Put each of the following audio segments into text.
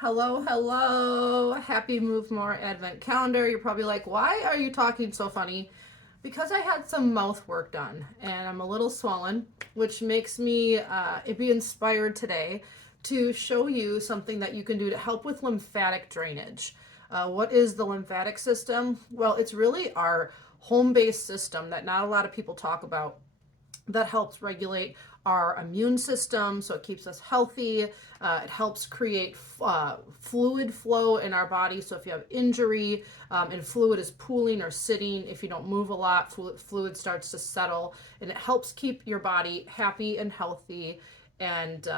Hello, hello. Happy Move More Advent Calendar. You're probably like, why are you talking so funny? Because I had some mouth work done and I'm a little swollen, which makes me be inspired today to show you something that you can do to help with lymphatic drainage. What is the lymphatic system? Well, it's really our home based system that not a lot of people talk about that helps regulate our immune system so it keeps us healthy. It helps create fluid flow in our body, so if you have injury and fluid is pooling or sitting, if you don't move a lot, fluid starts to settle, and it helps keep your body happy and healthy and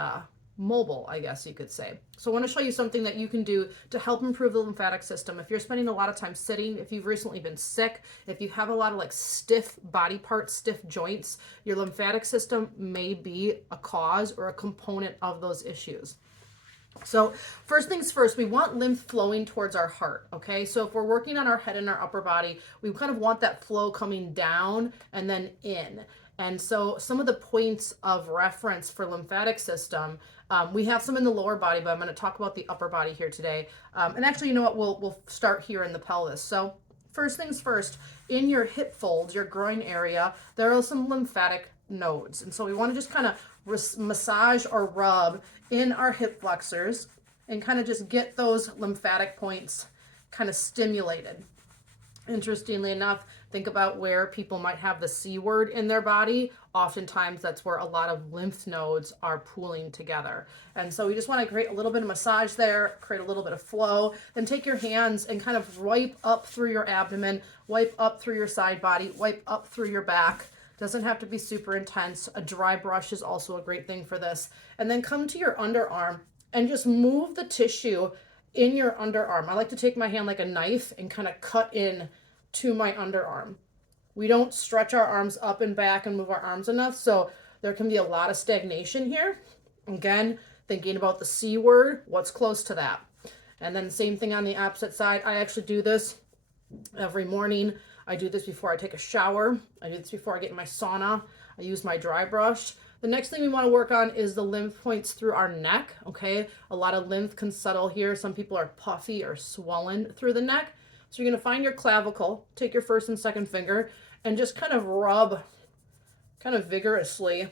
mobile, I guess you could say. So I want to show you something that you can do to help improve the lymphatic system. If you're spending a lot of time sitting, if you've recently been sick, if you have a lot of like stiff body parts, stiff joints, your lymphatic system may be a cause or a component of those issues. So first things first, we want lymph flowing towards our heart, okay? So if we're working on our head and our upper body, we kind of want that flow coming down and then in. And so some of the points of reference for lymphatic system, we have some in the lower body, but I'm going to talk about the upper body here today. And actually, you know what? We'll start here in the pelvis. So first things first, in your hip folds, your groin area, there are some lymphatic nodes. And so we want to just kind of massage or rub in our hip flexors and kind of just get those lymphatic points kind of stimulated. Interestingly enough, think about where people might have the C word in their body. Oftentimes, that's where a lot of lymph nodes are pooling together. And so we just want to create a little bit of massage there, create a little bit of flow. Then take your hands and kind of wipe up through your abdomen, wipe up through your side body, wipe up through your back. Doesn't have to be super intense. A dry brush is also a great thing for this. And then come to your underarm and just move the tissue in your underarm. I like to take my hand like a knife and kind of cut in to my underarm. We don't stretch our arms up and back and move our arms enough, so there can be a lot of stagnation here. Again, thinking about the C word, what's close to that? And then same thing on the opposite side. I actually do this every morning. I do this before I take a shower. I do this before I get in my sauna. I use my dry brush. The next thing we want to work on is the lymph points through our neck, okay? A lot of lymph can settle here. Some people are puffy or swollen through the neck. So you're going to find your clavicle, take your first and second finger, and just kind of rub kind of vigorously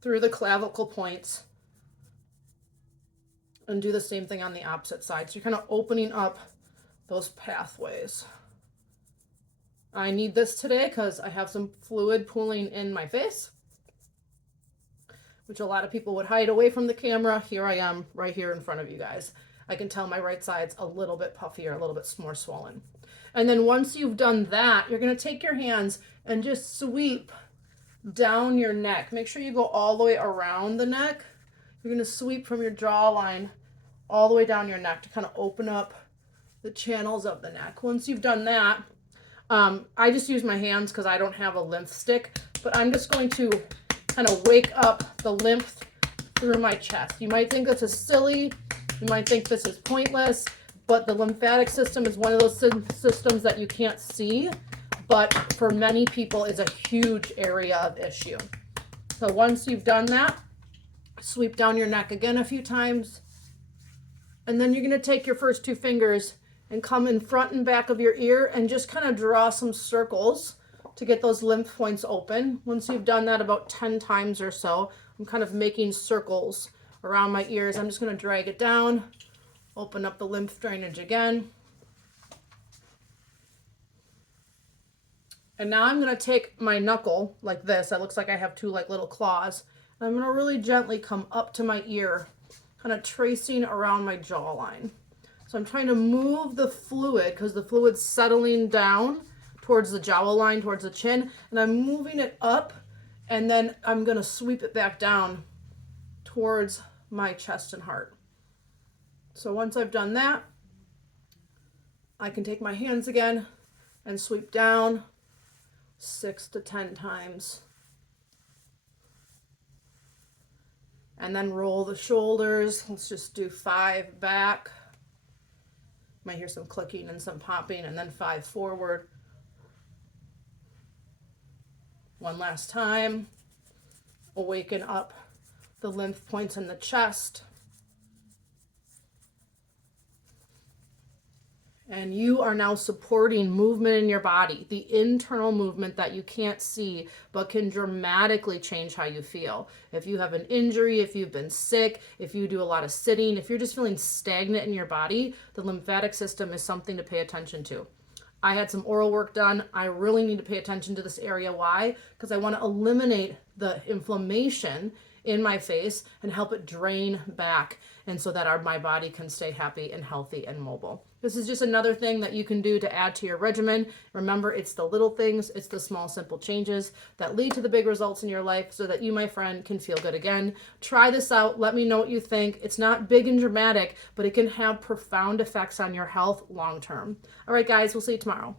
through the clavicle points. And do the same thing on the opposite side. So you're kind of opening up those pathways. I need this today because I have some fluid pooling in my face, which a lot of people would hide away from the camera. Here I am right here in front of you guys. I can tell my right side's a little bit puffier, a little bit more swollen. And then once you've done that, you're going to take your hands and just sweep down your neck. Make sure you go all the way around the neck. You're going to sweep from your jawline all the way down your neck to kind of open up the channels of the neck. Once you've done that, I just use my hands because I don't have a lymph stick, but I'm just going to kind of wake up the lymph through my chest. You might think this is silly. You might think this is pointless, but the lymphatic system is one of those systems that you can't see, but for many people is a huge area of issue. So once you've done that, sweep down your neck again a few times, and then you're going to take your first two fingers and come in front and back of your ear and just kind of draw some circles to get those lymph points open. Once you've done that about 10 times or so, I'm kind of making circles around my ears. I'm just going to drag it down, open up the lymph drainage again. And now I'm going to take my knuckle like this. That looks like I have two like little claws. And I'm going to really gently come up to my ear, kind of tracing around my jawline. So I'm trying to move the fluid because the fluid's settling down towards the jawline, towards the chin, and I'm moving it up, and then I'm going to sweep it back down towards my chest and heart. So once I've done that, I can take my hands again and sweep down 6 to 10 times. And then roll the shoulders. Let's just do 5 back. Might hear some clicking and some popping, and then 5 forward. One last time. Awaken up the lymph points in the chest. And you are now supporting movement in your body, the internal movement that you can't see but can dramatically change how you feel. If you have an injury, if you've been sick, if you do a lot of sitting, if you're just feeling stagnant in your body, the lymphatic system is something to pay attention to. I had some oral work done. I really need to pay attention to this area. Why? Because I want to eliminate the inflammation in my face and help it drain back, and so that my body can stay happy and healthy and mobile. This is just another thing that you can do to add to your regimen. Remember, it's the little things, it's the small, simple changes that lead to the big results in your life, so that you, my friend, can feel good again. Try this out. Let me know what you think. It's not big and dramatic, but it can have profound effects on your health long term. All right, guys, we'll see you tomorrow.